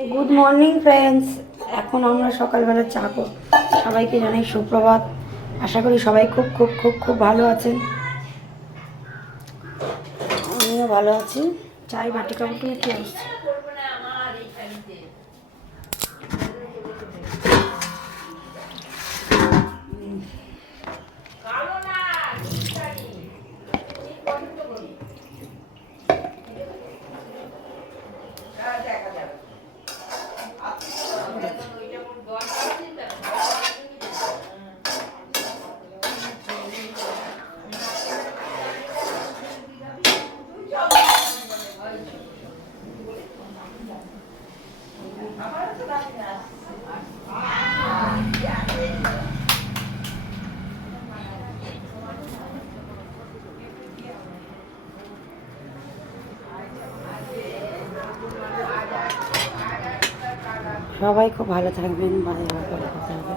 Good morning friends. এখন আমরা সকালবেলা চা করব। সবাইকে জানাই সুপ্রভাত। আশা করি সবাই খুব খুব খুব খুব ভালো আছেন। আমিও ভালো আছি। চাই বাটি কাপড় কি আসছে। সবাই খুব ভালো থাকবেন। বাজে ব্যাপারে কথা হবে।